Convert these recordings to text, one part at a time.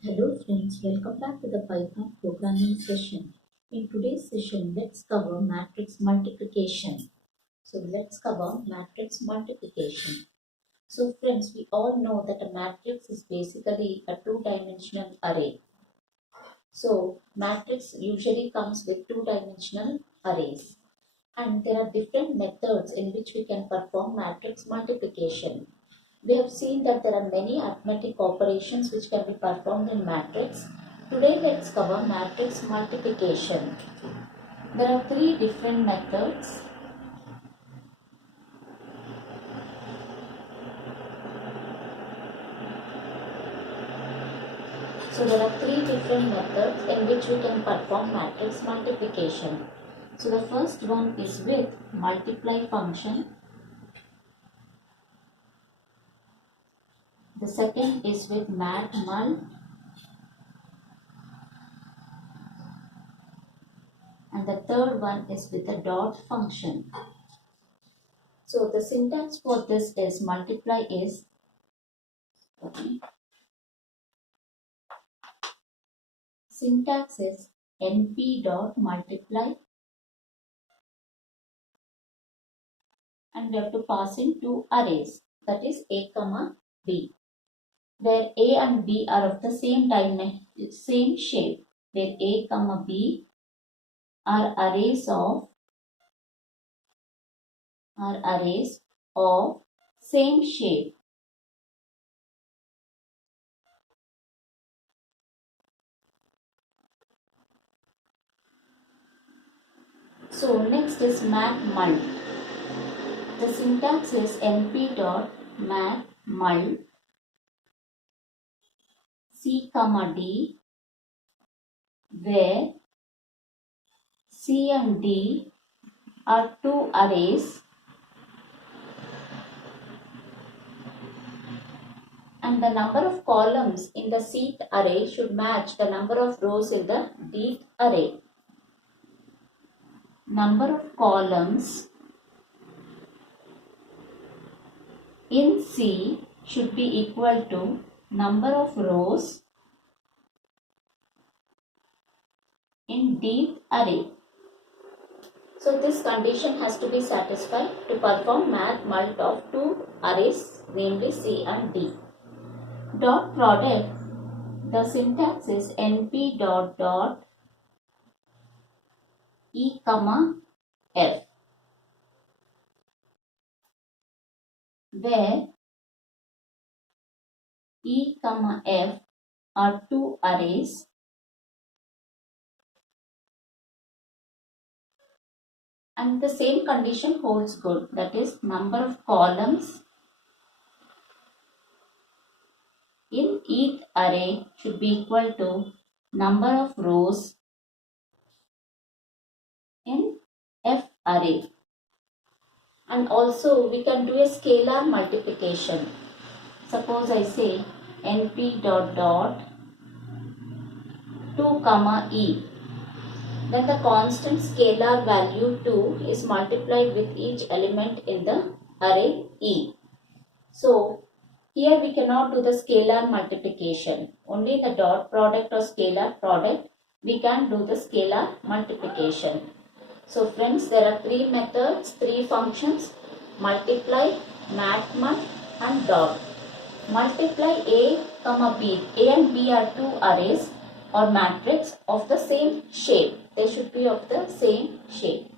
Hello friends, welcome back to the Python programming session. In today's session, let's cover matrix multiplication. Let's cover matrix multiplication. So friends, we all know that a matrix is basically a two-dimensional array. So matrix usually comes with two-dimensional arrays. And there are different methods in which we can perform matrix multiplication. We have seen that there are many arithmetic operations which can be performed in matrix. Today let's cover matrix multiplication. There are three different methods. So there are three different methods in which we can perform matrix multiplication. So the first one is with multiply function. The second is with mul. And the third one is with the dot function. So the syntax for this is multiply is syntax is np dot multiply, and we have to pass in two arrays, that is a comma b, where a and b are of the same same shape, where a comma b are arrays of same shape. So next is mat mul. The syntax is np dot mat mul c comma d, where c and d are two arrays and the number of columns in the cth array should match the number of rows in the dth array. Number of columns in C should be equal to number of rows in dth array. So this condition has to be satisfied to perform mat mult of two arrays, namely C and D. Dot product, the syntax is np dot dot e comma f, where e comma f are two arrays and the same condition holds good, that is number of columns in each array should be equal to number of rows in f array. And also we can do a scalar multiplication. Suppose I say np dot dot 2 comma e, then the constant scalar value 2 is multiplied with each element in the array e. So here we cannot do the scalar multiplication. Only the dot product or scalar product we can do the scalar multiplication. So friends, there are three methods, three functions: multiply, mat mul and dot. Multiply a comma b. A and b are two arrays or matrix of the same shape. They should be of the same shape.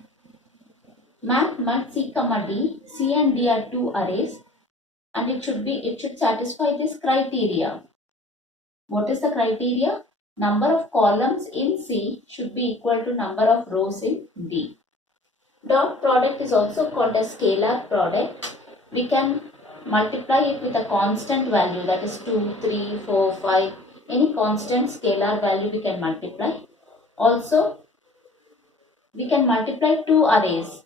Mat mul c comma d. C and d are two arrays and it should satisfy this criteria. What is the criteria? Number of columns in C should be equal to number of rows in D. Dot product is also called a scalar product. We can multiply it with a constant value, that is 2, 3, 4, 5. Any constant scalar value we can multiply. Also, we can multiply two arrays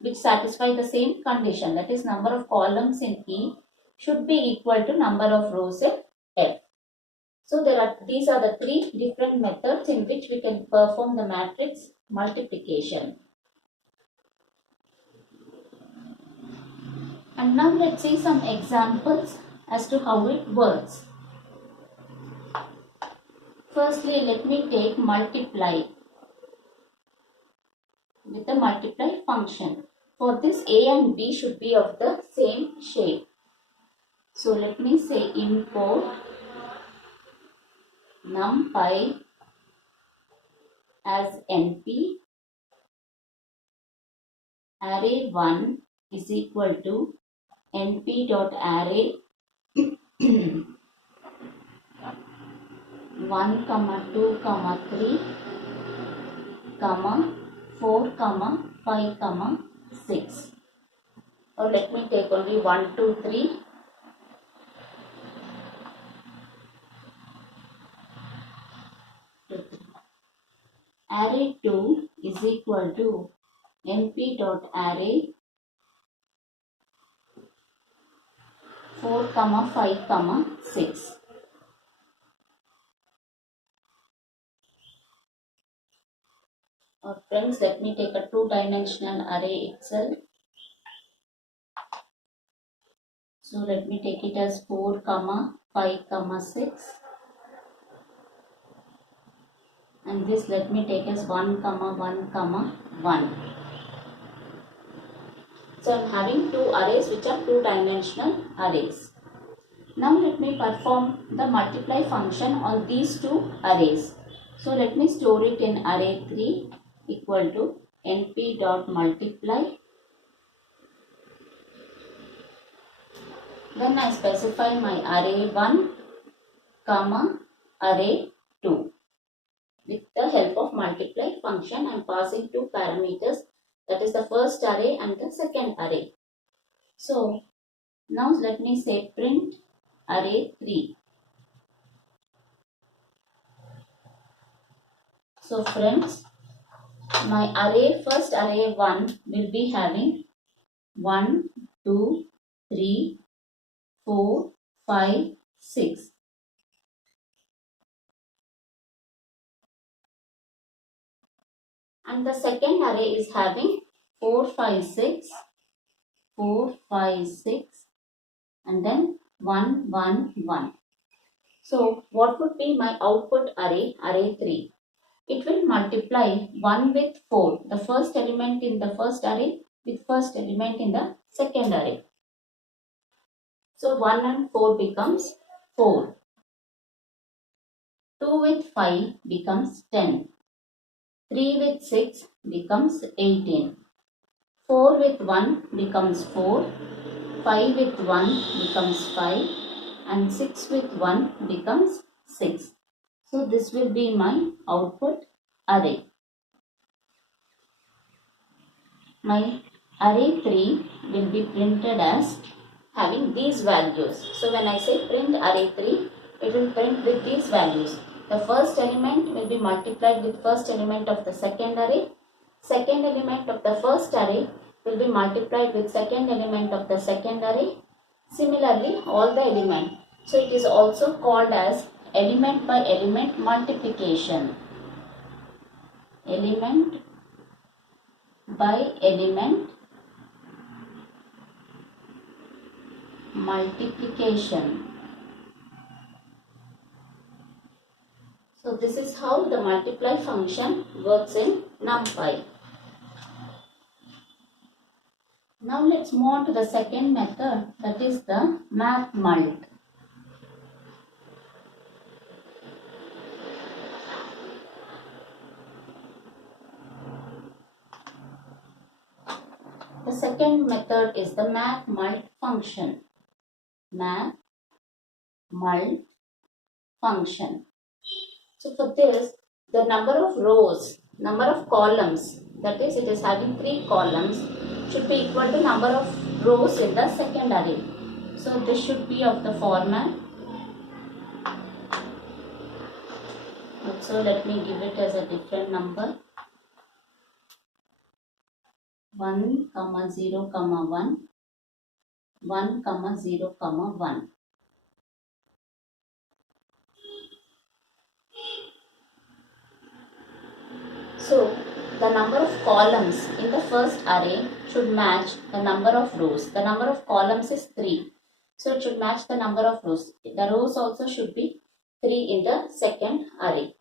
which satisfy the same condition, that is number of columns in E should be equal to number of rows in F. So these are the three different methods in which we can perform the matrix multiplication. And now let's see some examples as to how it works. Firstly, let me take multiply with the multiply function. For this, A and B should be of the same shape. So let me say import NUMPY as NP array1 is equal to np dot array 1 comma 2 comma 3 comma 4 comma 5 comma 6, or let me take only 1 2 3 array 2 is equal to np dot array 4 comma 5 comma 6. Or friends, let me take a two-dimensional array itself. So let me take it as 4 comma 5 comma 6, and this let me take as 1 comma 1 comma 1. So I am having two arrays which are two-dimensional arrays. Now let me perform the multiply function on these two arrays. So let me store it in array 3 equal to np dot multiply. Then I specify my array 1 comma array 2. With the help of multiply function, I am passing two parameters, that is the first array and the second array. So now let me say print array 3. So friends, my array, first array 1 will be having 1, 2, 3, 4, 5, 6. And the second array is having 4, 5, 6, 4, 5, 6, and then 1, 1, 1. So what would be my output array, array 3? It will multiply 1 with 4, the first element in the first array with first element in the second array. So 1 and 4 becomes 4. 2 with 5 becomes 10. 3 with 6 becomes 18. 4 with 1 becomes 4. 5 with 1 becomes 5. And 6 with 1 becomes 6. So this will be my output array. My array 3 will be printed as having these values. So when I say print array 3, it will print with these values. The first element will be multiplied with first element of the second array. Second element of the first array will be multiplied with second element of the second array. Similarly, all the elements. So it is also called as element by element multiplication. Element by element multiplication. So this is how the multiply function works in NUMPY. Now let's move on to the second method, that is the math mult. The second method is the math mult function. Math mult function. So for this, the number of rows, number of columns, that is it is having 3 columns, should be equal to number of rows in the second array. So this should be of the format. So let me give it as a different number. 1, 0, 1, 1, 0, 1. So the number of columns in the first array should match the number of rows. The number of columns is 3. So it should match the number of rows. The rows also should be 3 in the second array.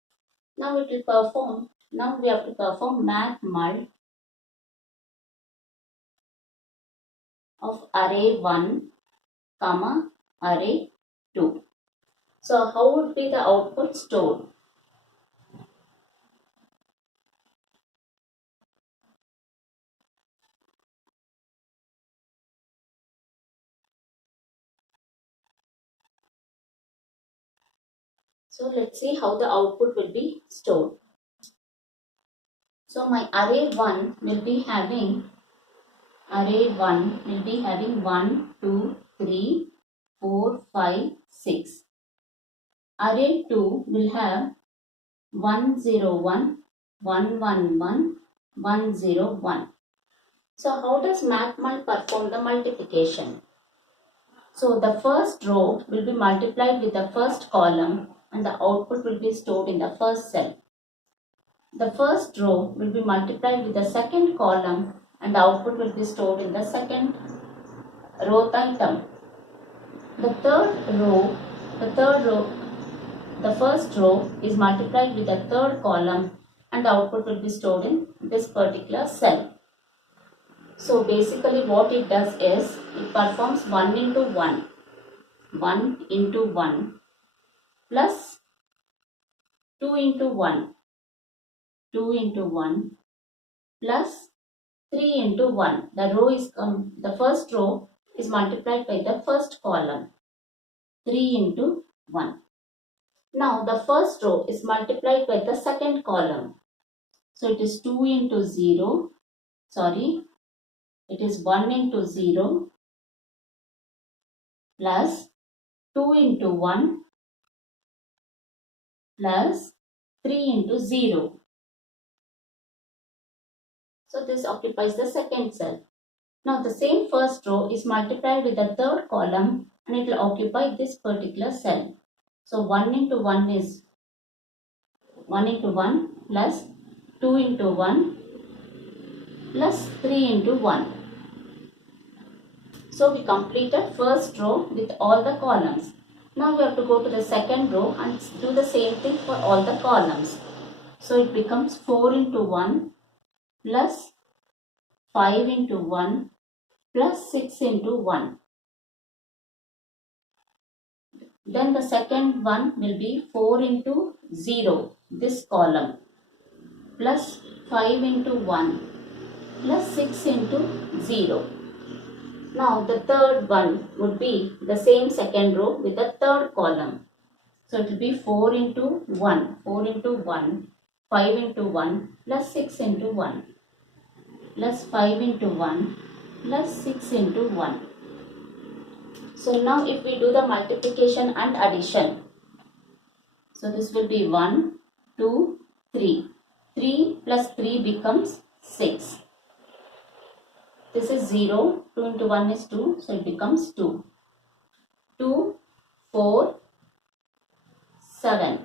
Now it will perform, now we have to perform math mul of array 1, comma, array 2. So how would be the output stored? So let's see how the output will be stored. So my array 1 will be having 1, 2, 3, 4, 5, 6. Array 2 will have 1, 0, 1, 1, 1, 1, 1, 0, 1. So how does mathmul perform the multiplication? So the first row will be multiplied with the first column and the output will be stored in the first cell. The first row will be multiplied with the second column and the output will be stored in the second row item. The the first row is multiplied with the third column and the output will be stored in this particular cell. So basically what it does is, it performs 1 into 1, 1 into 1 plus 2 into 1, 2 into 1 plus 3 into 1. The first row is multiplied by the first column, 3 into 1. Now the first row is multiplied by the second column. So it is 2 into 0, it is 1 into 0 plus 2 into 1 plus 3 into 0. So this occupies the second cell. Now the same first row is multiplied with the third column and it will occupy this particular cell. So 1 into 1 is 1 into 1 plus 2 into 1 plus 3 into 1. So we completed first row with all the columns. Now we have to go to the second row and do the same thing for all the columns. So it becomes 4 into 1 plus 5 into 1 plus 6 into 1. Then the second one will be 4 into 0, this column, plus 5 into 1 plus 6 into 0. Now the third one would be the same second row with the third column. So it will be 4 into 1, 4 into 1, 5 into 1 plus 6 into 1 plus 5 into 1 plus 6 into 1. So now if we do the multiplication and addition, so this will be 1, 2, 3. 3 plus 3 becomes 6. This is 0, 2 into 1 is 2, so it becomes 2. 2, 4, 7.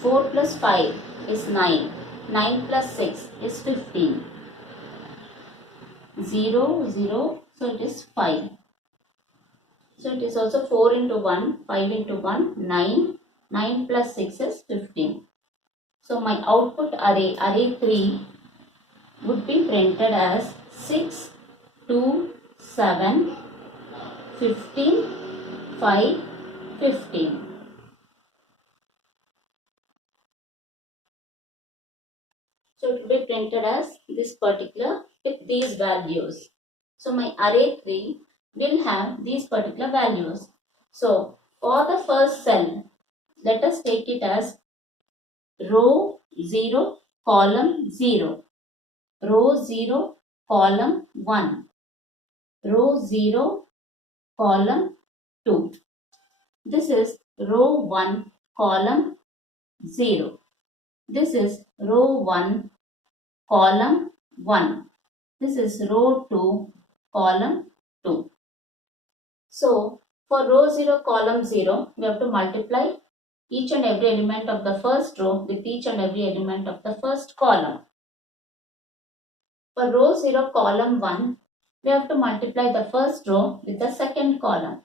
4 plus 5 is 9. 9 plus 6 is 15. 0, 0, so it is 5. So it is also 4 into 1, 5 into 1, 9. 9 plus 6 is 15. So my output array 3 would be printed as 6, 2, 7, 15, 5, 15. So it will be printed as this particular with these values. So my array 3 will have these particular values. So for the first cell, let us take it as row 0, column 0. Row 0, column 1. Row 0, column 2. This is row 1, column 0. This is row 1, column 1. This is row 2, column 2. So, for row 0, column 0, we have to multiply each and every element of the first row with each and every element of the first column. For row 0, column 1, we have to multiply the first row with the second column.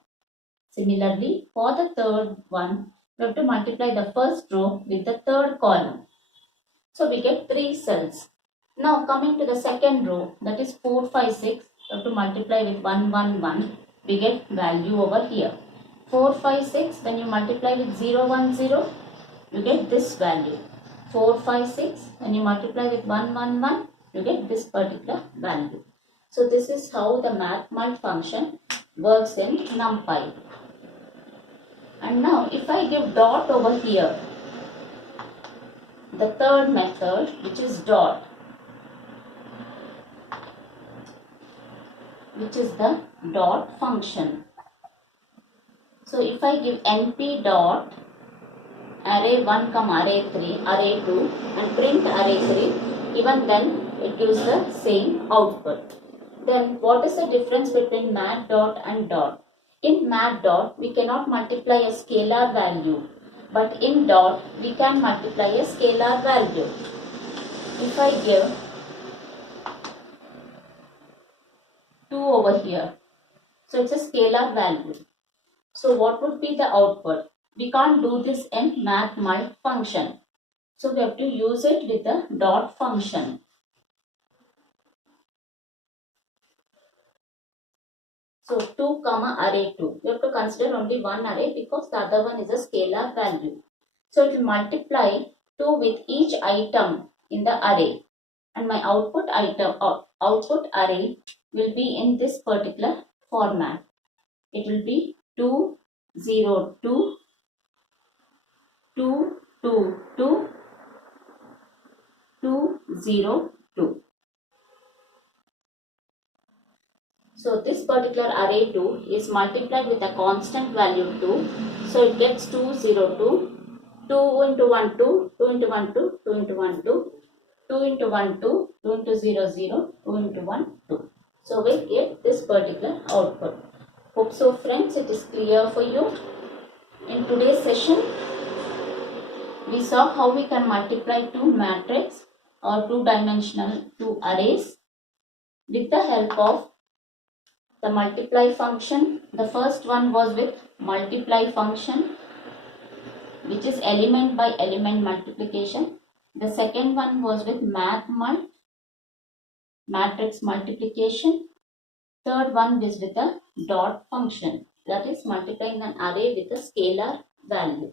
Similarly, for the third one, we have to multiply the first row with the third column. So we get 3 cells. Now coming to the second row, that is 4, 5, 6, we have to multiply with 1, 1, 1. We get value over here. 4, 5, 6, when you multiply with 0, 1, 0, you get this value. 4, 5, 6, when you multiply with 1, 1, 1, you get this particular value. So this is how the math mult function works in NUMPY. And now if I give dot over here, the third method, which is dot, which is the dot function. So if I give np dot array 1 comma array 3, array 2 and print array 3, even then it gives the same output. Then what is the difference between mat dot and dot? In mat dot we cannot multiply a scalar value, but in dot we can multiply a scalar value. If I give 2 over here, so it's a scalar value. So what would be the output? We can't do this in math mult function. So we have to use it with the dot function. So 2 comma array 2. We have to consider only one array because the other one is a scalar value. So it will multiply 2 with each item in the array. And my output item or output array will be in this particular format. It will be 2, 0, 2, 2, 2, 2, 2, 0, 2. So this particular array 2 is multiplied with a constant value 2. So it gets 2, 0, 2. 2 into 1, 2. 2 into 1, 2. 2 into 1, 2. 2 into 1, 2. 2 into 0, 0. 2 into 1, 2. So we get this particular output. Hope so friends, it is clear for you. In today's session, we saw how we can multiply two matrix or two-dimensional two arrays with the help of the multiply function. The first one was with multiply function, which is element by element multiplication. The second one was with math mult, matrix multiplication. Third one is with a dot function, that is multiplying an array with a scalar value.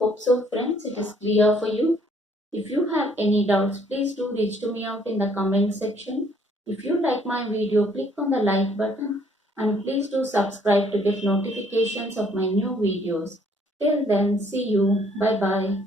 Hope so friends, it is clear for you. If you have any doubts, please do reach to me out in the comment section. If you like my video, click on the like button and please do subscribe to get notifications of my new videos. Till then, see you. Bye bye.